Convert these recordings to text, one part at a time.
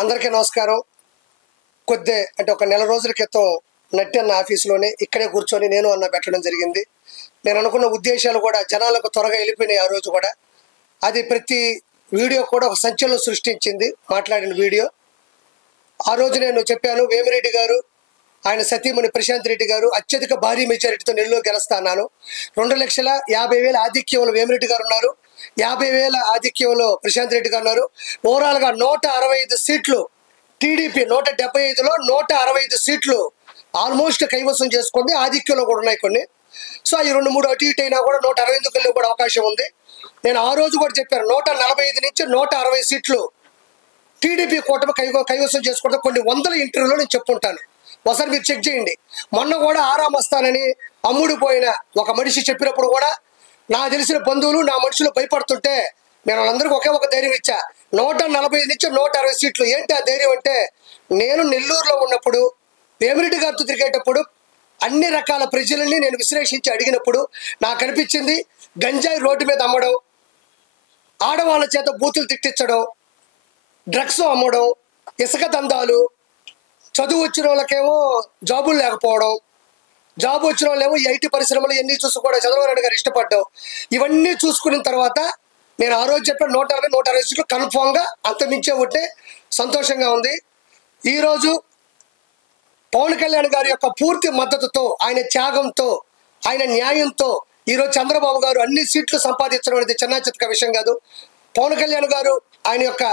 అందరికీ నమస్కారం. అంటే ఒక నెల రోజుల క్రితం నట్టి అన్న ఆఫీసులోనే ఇక్కడే కూర్చొని నేను అన్న పెట్టడం జరిగింది. నేను అనుకున్న ఉద్దేశాలు కూడా జనాలకు త్వరగా వెళ్ళిపోయినాయి. ఆ రోజు కూడా అది ప్రతి వీడియో కూడా ఒక సంచలనం సృష్టించింది. మాట్లాడిన వీడియో ఆ రోజు నేను చెప్పాను, వేమిరెడ్డి గారు ఆయన సతీమణి ప్రశాంత్ రెడ్డి గారు అత్యధిక భారీ మెజారిటీతో నెల్లూరు గెలుస్తాను. 2,50,000 ఆధిక్యంలో వేమిరెడ్డి గారు ఉన్నారు, 50,000 ఆధిక్యంలో ప్రశాంత్ రెడ్డి గారు ఉన్నారు. ఓవరాల్గా 165 సీట్లు టీడీపీ, 175లో 165 సీట్లు ఆల్మోస్ట్ కైవసం చేసుకుంది. ఆధిక్యంలో కూడా ఉన్నాయి కొన్ని. సో ఈ 2-3 అటు ఇటు అయినా కూడా 162 కూడా అవకాశం ఉంది. నేను ఆ రోజు కూడా చెప్పాను, 145 నుంచి 160 సీట్లు టీడీపీ కూటమి కైవసం చేసుకుంటే కొన్ని వందల ఇంటర్వ్యూలో నేను చెప్పుకుంటాను. ఒకసారి మీరు చెక్ చేయండి. మొన్న కూడా ఆరాం వస్తానని అమ్ముడిపోయిన ఒక మనిషి చెప్పినప్పుడు కూడా నా తెలిసిన బంధువులు నా మనుషులు భయపడుతుంటే నేను వాళ్ళందరికీ ఒకే ఒక ధైర్యం ఇచ్చా, 145 నుంచి 160 సీట్లు. ఏంటి ఆ ధైర్యం అంటే, నేను నెల్లూరులో ఉన్నప్పుడు వేమిరెడ్డి గారితో తిరిగేటప్పుడు అన్ని రకాల ప్రజలని నేను విశ్లేషించి అడిగినప్పుడు నాకు అనిపించింది, గంజాయి రోడ్డు మీద అమ్మడం, ఆడవాళ్ళ చేత బూతులు తిట్టించడం, డ్రగ్స్ అమ్మడం, ఇసుక దందాలు, చదువు వచ్చిన వాళ్ళకేమో జాబులు లేకపోవడం, జాబ్ వచ్చిన వాళ్ళేమో ఈ ఐటీ పరిశ్రమలు ఇవన్నీ చూసి కూడా చంద్రబాబు నాయుడు గారు ఇష్టపడ్డాం. ఇవన్నీ చూసుకున్న తర్వాత నేను ఆ రోజు చెప్పిన 160 సీట్లు కన్ఫామ్గా అంతమించే ఉంటే సంతోషంగా ఉంది. ఈరోజు పవన్ కళ్యాణ్ గారి యొక్క పూర్తి మద్దతుతో, ఆయన త్యాగంతో, ఆయన న్యాయంతో ఈరోజు చంద్రబాబు గారు అన్ని సీట్లు సంపాదించడం అనేది చిన్న చిత్క విషయం కాదు. పవన్ కళ్యాణ్ గారు ఆయన యొక్క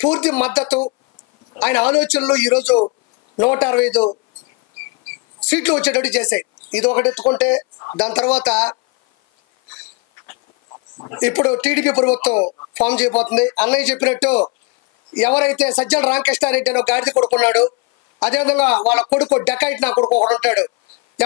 పూర్తి మద్దతు, ఆయన ఆలోచనలు ఈరోజు 165 సీట్లు వచ్చేటట్టు చేశాయి. ఇది ఒకటి ఎత్తుకుంటే, దాని తర్వాత ఇప్పుడు టీడీపీ ప్రభుత్వం ఫామ్ చేయబోతుంది. అన్నయ్య చెప్పినట్టు ఎవరైతే సజ్జల రామకృష్ణారెడ్డి అని గాడిద కొడుకున్నాడు, అదేవిధంగా వాళ్ళ కొడుకు డెకాయిట్ నా కొడుకు ఒకడు ఉంటాడు.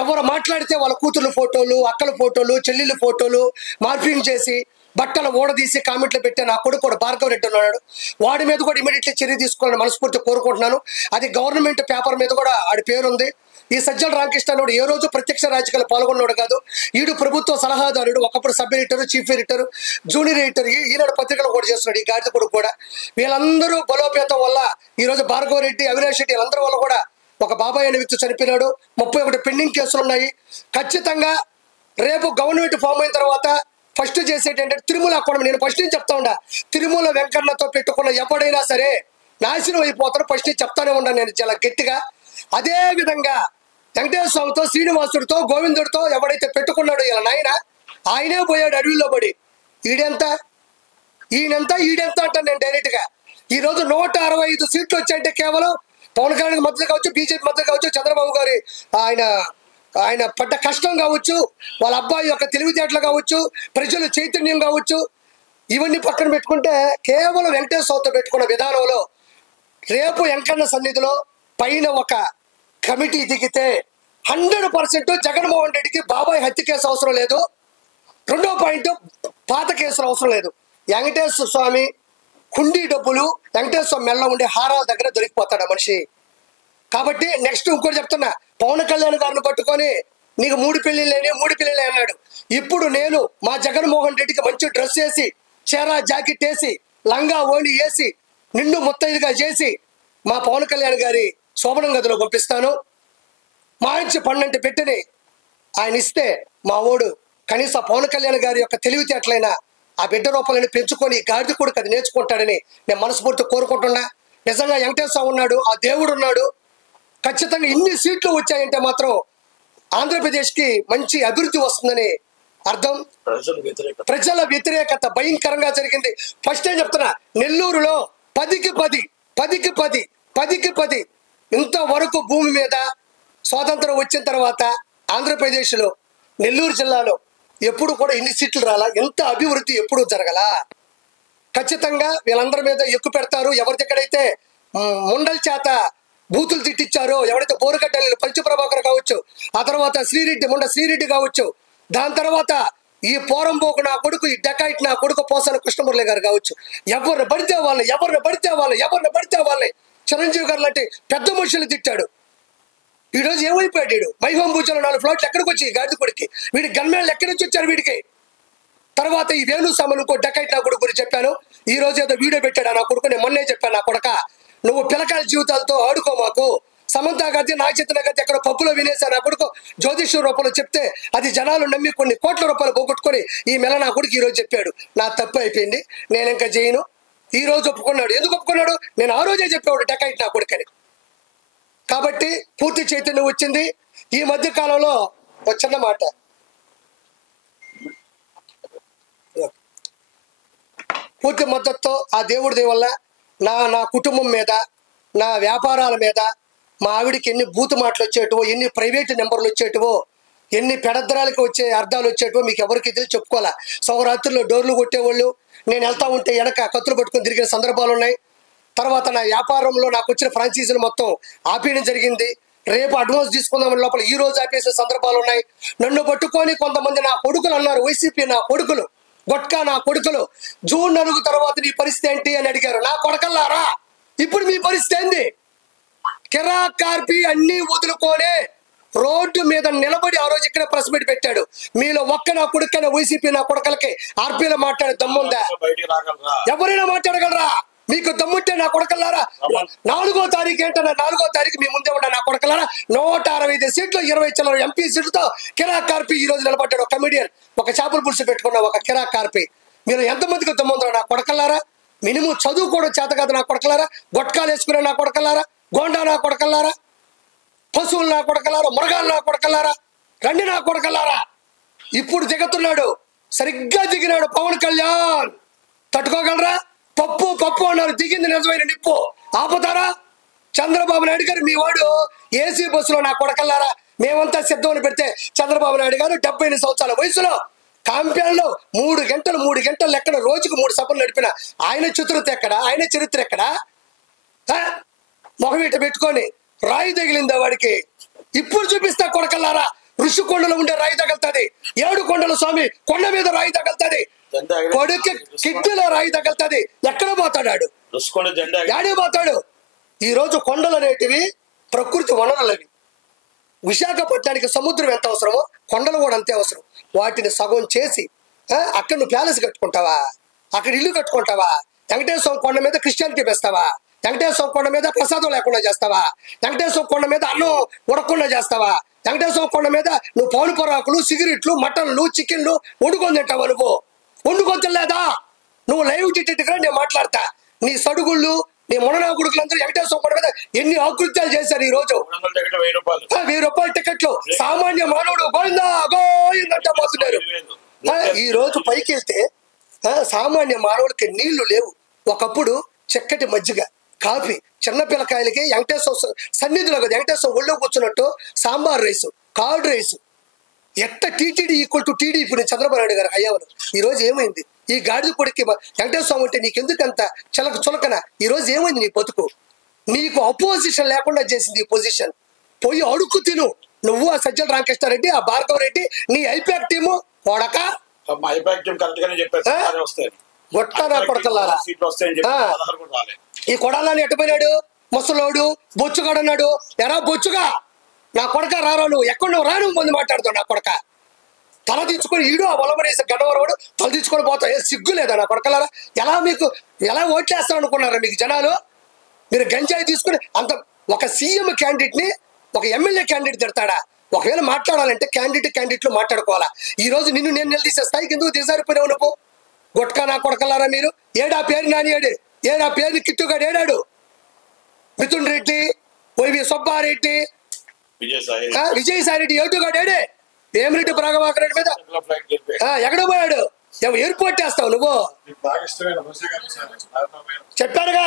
ఎవరు మాట్లాడితే వాళ్ళ కూతుర్ల ఫోటోలు, అక్కల ఫోటోలు, చెల్లెళ్ళ ఫోటోలు మార్పింగ్ చేసి బట్టలు ఓడదీసి కామెంట్లు పెట్టే నా కొడుకు భార్గవ రెడ్డి ఉన్నాడు. వాడి మీద కూడా ఇమీడియట్లీ చర్య తీసుకోవాలని మనస్ఫూర్తి కోరుకుంటున్నాను. అది గవర్నమెంట్ పేపర్ మీద కూడా ఆడి పేరుంది. ఈ సజ్జల రామకృష్ణారెడ్డి ఏ రోజు ప్రత్యక్ష రాజకీయాలు పాల్గొన్నాడు కాదు. ఈడు ప్రభుత్వ సలహాదారుడు, ఒకప్పుడు sub editor, chief editor, junior editor, Eenadu పత్రికలు కూడా చేస్తున్నాడు ఈ గాడిద కొడుకు కూడా. వీళ్ళందరూ బలోపేతం వల్ల ఈరోజు భార్గవ రెడ్డి, అవినాష్ రెడ్డి వీళ్ళందరి వల్ల కూడా ఒక బాబాయ్ అనే వ్యక్తి చనిపోయినాడు. 31 పెండింగ్ కేసులు ఉన్నాయి. ఖచ్చితంగా రేపు గవర్నమెంట్ ఫామ్ అయిన తర్వాత ఫస్ట్ చేసేటి అంటే తిరుమల అకౌంట్. నేను ఫస్ట్ నుంచి చెప్తా ఉండా, తిరుమల వెంకన్నతో పెట్టుకున్న ఎవడైనా సరే నాశనం అయిపోతారు. ఫస్ట్ నుంచి చెప్తానే ఉన్నాను నేను చాలా గట్టిగా. అదే విధంగా వెంకటేశ్వర స్వామితో, శ్రీనివాసుడితో, గోవిందుడితో ఎవడైతే పెట్టుకున్నాడో ఇలా నాయన, ఆయనే పోయాడు అడవిలో పడి. ఈడెంత అంటాను నేను డైరెక్ట్గా. ఈరోజు 165 సీట్లు వచ్చాయంటే కేవలం పవన్ కళ్యాణ్ మద్దతు కావచ్చు, బీజేపీ మద్దతు కావచ్చు, చంద్రబాబు గారి ఆయన పడ్డ కష్టం కావచ్చు, వాళ్ళ అబ్బాయి యొక్క తెలివితేటలు కావచ్చు, ప్రజలు చైతన్యం కావచ్చు, ఇవన్నీ పక్కన పెట్టుకుంటే కేవలం వెంకటేశ్వర స్వామితో పెట్టుకున్న విధానంలో రేపు వెంకన్న సన్నిధిలో పైన ఒక కమిటీ దిగితే 100% జగన్మోహన్ రెడ్డికి బాబాయ్ హత్య కేసు అవసరం లేదు. రెండో పాయింట్, పాత కేసులు అవసరం లేదు. వెంకటేశ్వర స్వామి హుండీ డబ్బులు వెంకటేశ్వర స్వామి మెల్ల ఉండే హారాల దగ్గర దొరికిపోతాడు ఆ మనిషి. కాబట్టి నెక్స్ట్ ఇంకోటి చెప్తున్నా, పవన్ కళ్యాణ్ గారిని పట్టుకొని నీకు 3 పెళ్ళిళ్ళే అన్నాడు. ఇప్పుడు నేను మా జగన్మోహన్ రెడ్డికి మంచి డ్రెస్ వేసి, చీర జాకెట్ వేసి, లంగా ఓణి వేసి, నిండు ముత్తైదుగా చేసి మా పవన్ కళ్యాణ్ గారి శోభనం గదిలో పంపిస్తాను. మంచి పన్నంటి పెట్టిని ఆయన ఇస్తే మా ఓడు కనీసం పవన్ కళ్యాణ్ గారి యొక్క తెలివితేటలైనా ఆ బిడ్డ రూపాయలని పెంచుకొని గాడిద కొడుకు అది నేర్చుకుంటాడని నేను మనస్ఫూర్తి కోరుకుంటున్నా. నిజంగా వెంకటేశ్వర ఉన్నాడు, ఆ దేవుడు ఉన్నాడు. ఖచ్చితంగా ఇన్ని సీట్లు వచ్చాయంటే మాత్రం ఆంధ్రప్రదేశ్కి మంచి అభివృద్ధి వస్తుందని అర్థం. ప్రజల వ్యతిరేకత భయంకరంగా జరిగింది. ఫస్ట్ ఏం చెప్తున్నా, నెల్లూరులో 10కి 10 ఇంతవరకు భూమి మీద స్వాతంత్రం వచ్చిన తర్వాత ఆంధ్రప్రదేశ్లో నెల్లూరు జిల్లాలో ఎప్పుడు కూడా ఇన్ని సీట్లు రాలా, ఎంత అభివృద్ధి ఎప్పుడు జరగలా. ఖచ్చితంగా వీళ్ళందరి మీద ఎక్కువ పెడతారు. ఎవరిదెక్కడైతే ముండల చేత బూతులు తిట్టించారో, ఎవరైతే బోరుగడ్డలు పంచప్రభాకర్ కావచ్చు, ఆ తర్వాత ముండ శ్రీరెడ్డి కావచ్చు, దాని తర్వాత ఈ పోరంబోకు నా కొడుకు, ఈ డెకాయిట్ నా కొడుకు పోసాన కృష్ణమురళి గారు కావచ్చు, ఎవరిని పడితే వాళ్ళని చిరంజీవి గారు లాంటి పెద్ద మనుషులు తిట్టాడు. ఈరోజు ఏమైపోయాడు వీడు? మైహోం పూజలో 4 ఫ్లాట్లు ఎక్కడికి వచ్చి గాడిద కొడుకి, వీడి గన్మేళ్ళు ఎక్కడి నుంచి వచ్చారు వీడికి? తర్వాత ఈ వేణు సామలు డెకాయిట్ నా కొడుకు గురించి చెప్పాను. ఈ రోజు ఏదో వీడియో పెట్టాడు నా కొడుకు. నేను మొన్నే చెప్పాను, నా కొడుక నువ్వు పిల్లకాయల జీవితాలతో ఆడుకో మాకు. సమంత గది నా చేతిన గది ఎక్కడ పప్పులో వినేశారు. నా కొడుకు జ్యోతిష్య రూపంలో చెప్తే అది జనాలు నమ్మి కొన్ని కోట్ల రూపాయలు పోగొట్టుకొని ఈ మెల నా కొడుకు ఈరోజు చెప్పాడు నా తప్పు అయిపోయింది, నేను ఇంకా చేయను. ఈ రోజు ఒప్పుకున్నాడు. ఎందుకు ఒప్పుకున్నాడు? నేను ఆ రోజే చెప్పేవాడు డెకాయిట్ నా కొడుకని. కాబట్టి పూర్తి చైతన్యం వచ్చింది. ఈ మధ్య కాలంలో ఒక చిన్న మాట, పూర్తి మద్దతుతో ఆ దేవుడి దయ వల్ల నా కుటుంబం మీద, నా వ్యాపారాల మీద, మా ఆవిడికి ఎన్ని బూతు మాటలు వచ్చేటివో, ఎన్ని ప్రైవేటు నెంబర్లు వచ్చేటివో, ఎన్ని పెడద్రాలకి వచ్చే అర్థాలు వచ్చేటివో మీకు ఎవరికి తెలిసి చెప్పుకోవాలా. సౌరాత్రుల్లో డోర్లు కొట్టేవాళ్ళు, నేను వెళ్తా ఉంటే వెనక కత్తులు పట్టుకొని తిరిగిన సందర్భాలు ఉన్నాయి. తర్వాత నా వ్యాపారంలో నాకు వచ్చిన ఫ్రాంచైజీలు మొత్తం ఆపేయడం జరిగింది. రేపు అడ్వాన్స్ తీసుకుందామని లోపల ఈ రోజు ఆపేసే సందర్భాలు ఉన్నాయి. నన్ను పట్టుకొని కొంతమంది నా కొడుకులు అన్నారు, వైసీపీ నా కొడుకులు, గొట్కా నా కొడుకులు, జూన్ 4 తర్వాత నీ పరిస్థితి ఏంటి అని అడిగారు. నా కొడకల్లారా, ఇప్పుడు మీ పరిస్థితి ఏంది? కిరా కార్పి అన్ని వదులుకోనే రోడ్డు మీద నిలబడి ఆ రోజు ఇక్కడ ప్రెస్ మీట్ పెట్టాడు. మీలో ఒక్క నా కొడుకైనా వైసీపీ నా కొడకలకి ఆర్పీలో మాట్లాడే దమ్ముందా? ఎవరైనా మాట్లాడగలరా? మీకు దమ్ముంటే నా కొడకల్లారా 4వ తారీఖు ఏంటన్నా, 4వ తారీఖు మీ ముందే ఉన్న నా కొడకల్లారా 165 సీట్లు 20 చిల్లర ఎంపీ సీట్లతో కిరా కార్పి ఈ రోజు నిలబడ్డాడు. ఒక కమిడియన్, ఒక చేపల పులుసు పెట్టుకున్న ఒక కిరా కార్పి. మీరు ఎంతమందికి దమ్ముందో నా కొడకల్లారా? మినిమం చదువు కూడా చేత కాదు నా కొడకలారా, గొట్కాలు వేసుకునే నా కొడకల్లారా, గోండా నా కొడకల్లారా, పశువులు నా కొడకల్లారా, మృగాలు నా కొడకల్లారా, రండి నా కొడకల్లారా. ఇప్పుడు దిగుతున్నాడు, సరిగ్గా దిగినాడు పవన్ కళ్యాణ్. తట్టుకోగలరా? పప్పు పప్పు అన్నారు, దిగింది నిజమైన నిప్పు. ఆపుతారా? చంద్రబాబు నాయుడు గారు మీ వాడు ఏసీ బస్సులో నా కొడకల్లారా మేమంతా సిద్ధమని పెడితే చంద్రబాబు నాయుడు గారు 78 సంవత్సరాల వయసులో కాంప్యాన్లో 3 గంటలు ఎక్కడ రోజుకు 3 సభలు నడిపిన ఆయన చతురత ఎక్కడ? ఆయన చరిత్ర ఎక్కడ? మొహమీట పెట్టుకొని రాయి తగిలిందా వాడికి? ఇప్పుడు చూపిస్తా కొడకల్లారా, ఋషికొండలో ఉండే రాయి తగలుతుంది, 7 కొండల స్వామి కొండ మీద రాయి తగలుతుంది, కొడుకు కిడ్నీలో రాయి తగలుతుంది. ఎక్కడ పోతాడు? యాడే పోతాడు? ఈ రోజు కొండలు అనేటివి ప్రకృతి వనరులవి. విశాఖపట్నానికి సముద్రం ఎంత అవసరమో కొండలు కూడా అంతే అవసరం. వాటిని సగం చేసి అక్కడ నువ్వు ప్యాలెస్ కట్టుకుంటావా? అక్కడ ఇల్లు కట్టుకుంటావా? వెంకటేశ్వర కొండ మీద క్రిస్టియానిటీ పెస్తావా? వెంకటేశ్వర కొండ మీద ప్రసాదం లేకుండా చేస్తావా? వెంకటేశ్వర కొండ మీద అన్నం ఉడకుండా చేస్తావా? వెంకటేశ్వర కొండ మీద నువ్వు పౌను పొరాకులు, సిగరెట్లు, మటన్లు, చికెన్లు వండుకొని తింటావా? నువ్వు వండుకొని తినలేదా? నువ్వు లైవ్ టికెట్గా నేను మాట్లాడతా. నీ సడుగుళ్ళు, నీ మొన్న కొడుకులందరూ వెంకటేశ్వర కొండ మీద ఎన్ని ఆకృత్యాలు చేశారు. ఈ రోజు 1000 రూపాయల టికెట్లు సామాన్య మానవుడు గోయిందా గోయిందంట పోతున్నారు. ఈ రోజు పైకి వెళ్తే సామాన్య మానవుడికి నీళ్లు లేవు. ఒకప్పుడు చక్కటి మజ్జిగ, కాఫీ, చిన్న పిల్లకాయలకి వెంకటేశ్వర సన్నిధిలో కదా వెంకటేశ్వర ఒళ్ళో కూర్చున్నట్టు సాంబార్ రైసు, కార్డ్ రైసు. ఎట్ట టీటీడీ ఈక్వల్ టు టీడీ ఇప్పుడు చంద్రబాబు నాయుడు గారు హయాంలో. ఈ రోజు ఏమైంది? ఈ గాడిద కొడుక్కి వెంకటేశ్వర అంటే నీకెందుకు అంత చులకన? ఈ రోజు ఏమైంది నీ బతుకు? నీకు అపోజిషన్ లేకుండా చేసింది ఈ పొజిషన్. పోయి అడుక్కు తిను. నువ్వు ఆ సజ్జల రామకృష్ణారెడ్డి, ఆ భార్గవ రెడ్డి, నీ ఐపాక్ టీము కొడక గొట్టారా కొడకల్లారా. ఈ కొడాలని ఎట్టుపోయినాడు ముసలోడు, బొచ్చుగాడు అన్నాడు. ఎరా బొచ్చుగా నా కొడక రారా, నువ్వు ఎక్కడ నువ్వు రాను మంది మాట్లాడుతావు. నా కొడక తల తీసుకొని ఈడు ఆ వలమనేసి గడవరవాడు తల తీసుకొని పోతా. సిగ్గు లేదా నా కొడకలారా? ఎలా ఓట్లేస్తాను అనుకున్నారా మీకు జనాలు? మీరు గంజాయి తీసుకుని అంత ఒక సీఎం క్యాండిడేట్ ని ఒక ఎమ్మెల్యే క్యాండిడేట్ తిడతాడా? ఒకవేళ మాట్లాడాలంటే క్యాండిడేట్లు మాట్లాడుకోవాలా. ఈ రోజు నిన్ను నేను నిలదీసే స్థాయికి ఎందుకు దిగజారిపోయినావు నువ్వు? గొట్కా నా కొడకలారా మీరు. ఏడా పేరు నానియాడు, ఏడా పేరు కిట్టుగాడు ఏడాడు, మిథున్ రెడ్డి, వైవి సుబ్బారెడ్డి, విజయసాయి రెడ్డి ఏటుగాడు ఏడే, వేమిరెడ్డి ప్రభాకర్ రెడ్డి మీద ఎక్కడ పోయాడు? ఎయిర్పోర్ట్ వేస్తావు నువ్వు. చెప్పాడుగా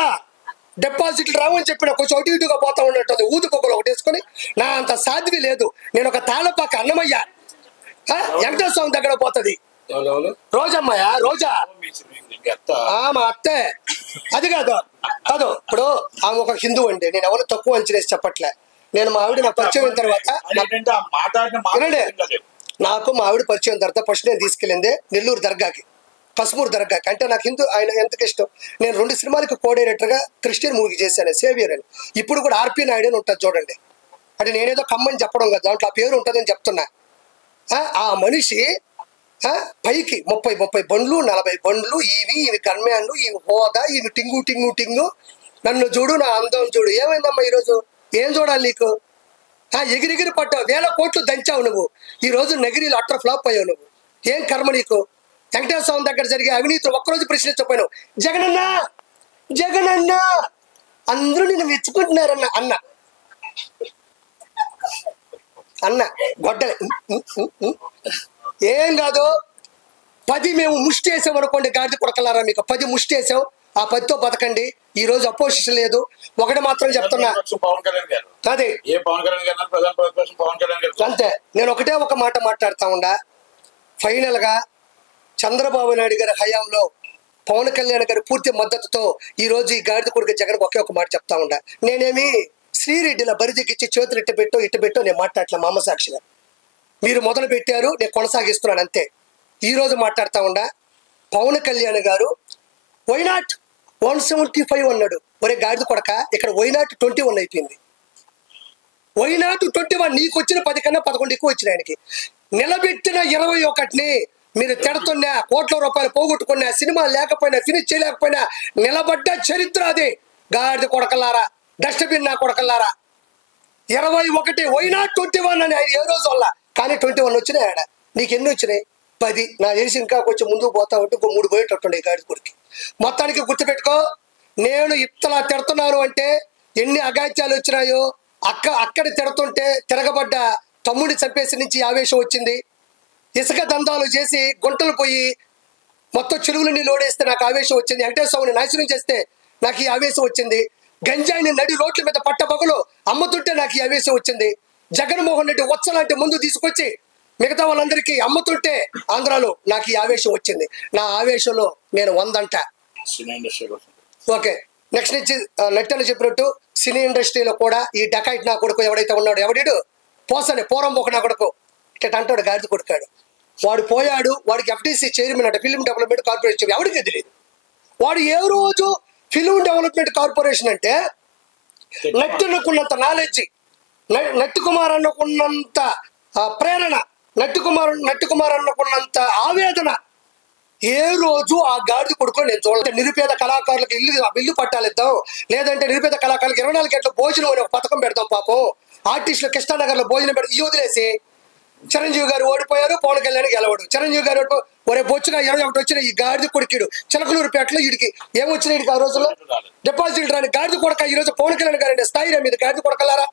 డిపాజిట్లు రావని చెప్పిన కొంచెం అటు ఇటుగా పోతా ఉన్నట్టు ఊదుకొకలు ఒకటి వేసుకొని. నా అంత సాధ్వి లేదు. నేను ఒక తాళపాక అన్నమయ్య వెంకటేశ్వర స్వామి దగ్గర పోతుంది. రోజమ్మయ్య, రోజా మా అత్తే. అది కాదు ఇప్పుడు ఆమె ఒక హిందూ అండి. నేను ఎవరు తక్కువ అంచనేసి చెప్పట్లే. నేను మా ఆవిడ నా పరిచయం అయిన తర్వాత నాకు మా ఆవిడ పరిచయం తర్వాత ఫస్ట్ నేను తీసుకెళ్ళింది నెల్లూరు దర్గాకి, కస్మూర్ దర్గాకి. అంటే నాకు హిందూ ఆయన ఎంతకు ఇష్టం. నేను 2 సినిమాలకు కో డైరెక్టర్గా క్రిస్టియన్ మూవీ చేశాను, సేవియర్ అని. ఇప్పుడు కూడా ఆర్పి నాయుడు అని ఉంటుంది చూడండి. అంటే నేనేదో కమ్మని చెప్పడం కదా, దాంట్లో ఆ పేరు ఉంటుందని చెప్తున్నా. ఆ మనిషి పైకి 30 బండ్లు 40 బండ్లు, ఇవి గన్మ్యాన్లు, ఇవి హోదా, ఇవి టింగు నన్ను చూడు, నా అందం చూడు. ఏమైందమ్మా ఈరోజు? ఏం చూడాలి నీకు? ఎగిరిగిరి పట్టావు, 1000 కోట్లు దంచావు నువ్వు. ఈ రోజు నగిరిలో అట్టర్ ఫ్లాప్ అయ్యావు నువ్వు. ఏం కర్మ నీకు? వెంకటేశ్వర స్వామి దగ్గర జరిగే అవినీతి ఒక్కరోజు ప్రశ్నించకపోయినావు. జగనన్న జగనన్న అందరూ నిన్ను మెచ్చుకుంటున్నారన్న అన్న అన్న గొడ్డలే. ఏం కాదు, 10 మేము ముష్టి వేసాం అనుకోండి, గాడిద కొడకలారా, మీకు 10 ముష్టి వేసాం. ఆ 10తో బతకండి. ఈ రోజు అపోజిషన్ లేదు. ఒకటి మాత్రం చెప్తున్నా, అదే అంతే. నేను ఒకటే ఒక మాట మాట్లాడుతా ఉండా. ఫైనల్ గా చంద్రబాబు నాయుడు గారి హయాంలో పవన్ కళ్యాణ్ గారి పూర్తి మద్దతుతో ఈ రోజు ఈ గాడిద కొడుకు జగన్ ఒకే ఒక మాట చెప్తా ఉండా. నేనేమి శ్రీరెడ్డిలా బరిదిగిచ్చి చేతులు ఇట్టు పెట్టో నేను మాట్లాడలే. మా అమ్మ సాక్షిగా మీరు మొదలు పెట్టారు, నేను కొనసాగిస్తున్నాను అంతే. ఈ రోజు మాట్లాడుతా ఉండా. పవన్ కళ్యాణ్ గారు వైనాట్ 175 అన్నాడు. ఒరే గాడిద కొడక, ఇక్కడ వైనాట్ 21 అయిపోయింది. వైనాట్ 21. నీకు వచ్చిన 10 కన్నా 11 ఎక్కువ వచ్చిన ఆయనకి. నిలబెట్టిన 21ని మీరు తిడుతున్నా, కోట్ల రూపాయలు పోగొట్టుకున్నా, సినిమా లేకపోయినా, ఫినిష్ చేయలేకపోయినా నిలబడ్డ చరిత్ర అది. గాడిద కొడకల్లారా, డస్ట్బిన్ నా కొడకల్లారా. 21 వైనాట్ 21 అని ఆయన ఏ రోజు వల్ల. కానీ 21 వచ్చినాయి ఆడ. నీకు ఎన్ని వచ్చినాయి? 10. నా తెలిసి ఇంకా కొంచెం ముందుకు పోతా ఉంటే ఇంకో 3 పోయేటట్టుండే గాడిద కొడుకు. మొత్తానికి గుర్తుపెట్టుకో, నేను ఇత్తలా తిడుతున్నాను అంటే ఎన్ని అగాత్యాలు వచ్చినాయో. అక్కడ తిడుతుంటే తిరగబడ్డ తమ్ముడిని చంపేసి నుంచి ఆవేశం వచ్చింది. ఇసుక దందాలు చేసి గుంటలు పోయి మొత్తం చెరువులని లోడేస్తే నాకు ఆవేశం వచ్చింది. వెంకటేశ్వర స్వామిని నాశనం చేస్తే నాకు ఈ ఆవేశం వచ్చింది. గంజాయిని నడి రోడ్ల మీద పట్టబగలు అమ్ముతుంటే నాకు ఈ ఆవేశం వచ్చింది. జగన్మోహన్ రెడ్డి వచ్చలాంటి ముందు తీసుకొచ్చి మిగతా వాళ్ళందరికీ అమ్ముతుంటే ఆంధ్రాలో నాకు ఈ ఆవేశం వచ్చింది. నా ఆవేశంలో నేను 100 అంట. ఓకే, నెక్స్ట్ నుంచి నెట్టని చెప్పినట్టు సినీ ఇండస్ట్రీలో కూడా ఈ డకాయిట్ నా కొడుకు ఎవడైతే ఉన్నాడు, ఎవడీడు పోసని పోరం ఒక నా కొడుకు ఇట్ట అంటాడు, గాడిద కొడుకాడు. వాడు పోయాడు. వాడికి FDC చైర్మన్ అంటే ఫిల్మ్ డెవలప్మెంట్ కార్పొరేషన్, ఎవరికి తెలియదు. వాడు ఏ రోజు ఫిల్మ్ డెవలప్మెంట్ కార్పొరేషన్ అంటే నట్టుకున్నంత నాలెడ్జి, నట్టు కుమార్ అన్నకున్నంత ప్రేరణ, నట్టు కుమార్ అన్నకున్నంత ఆవేదన ఏ రోజు ఆ గాడిద కొడుకుని నేను చూడలేదు. నిరుపేద కళాకారులకు ఇల్లు పట్టాలిద్దాం, లేదంటే నిరుపేద కళాకారులకు 24 గంటల భోజనం అనే ఒక పథకం పెడదాం. పాపం ఆర్టిస్టులు కృష్ణానగర్ లో భోజనం పెడతాం. ఈ వదిలేసి చిరంజీవి గారు ఓడిపోయారు, పవన్ కళ్యాణ్ గెలవడు. చిరంజీవి గారు ఒరే బొచ్చుగా 21 వచ్చిన ఈ గాడిద కొడుకుడు చిలకలూరుపేటలో వీడికి ఏమొచ్చినాయి? వీడికి ఆ రోజుల్లో డిపాజిట్ రాని గాడిద కొడక ఈ రోజు పవన్ కళ్యాణ్ గారు స్థాయి మీద గాడిద కొడకలారా.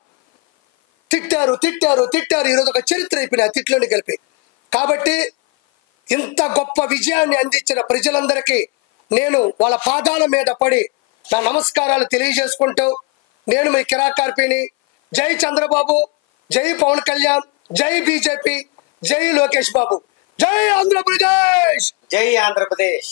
తిట్టారు తిట్టారు తిట్టారు. ఈరోజు ఒక చరిత్ర అయిపోయిన ఆ తిట్లోని కలిపి. కాబట్టి ఇంత గొప్ప విజయాన్ని అందించిన ప్రజలందరికీ నేను వాళ్ళ పాదాల మీద పడి నా నమస్కారాలు తెలియజేసుకుంటూ, నేను మీ కిరాకార్పిని. జై చంద్రబాబు, జై పవన్ కళ్యాణ్, జై బీజేపీ, జై లోకేష్ బాబు, జై ఆంధ్రప్రదేశ్, జై ఆంధ్రప్రదేశ్.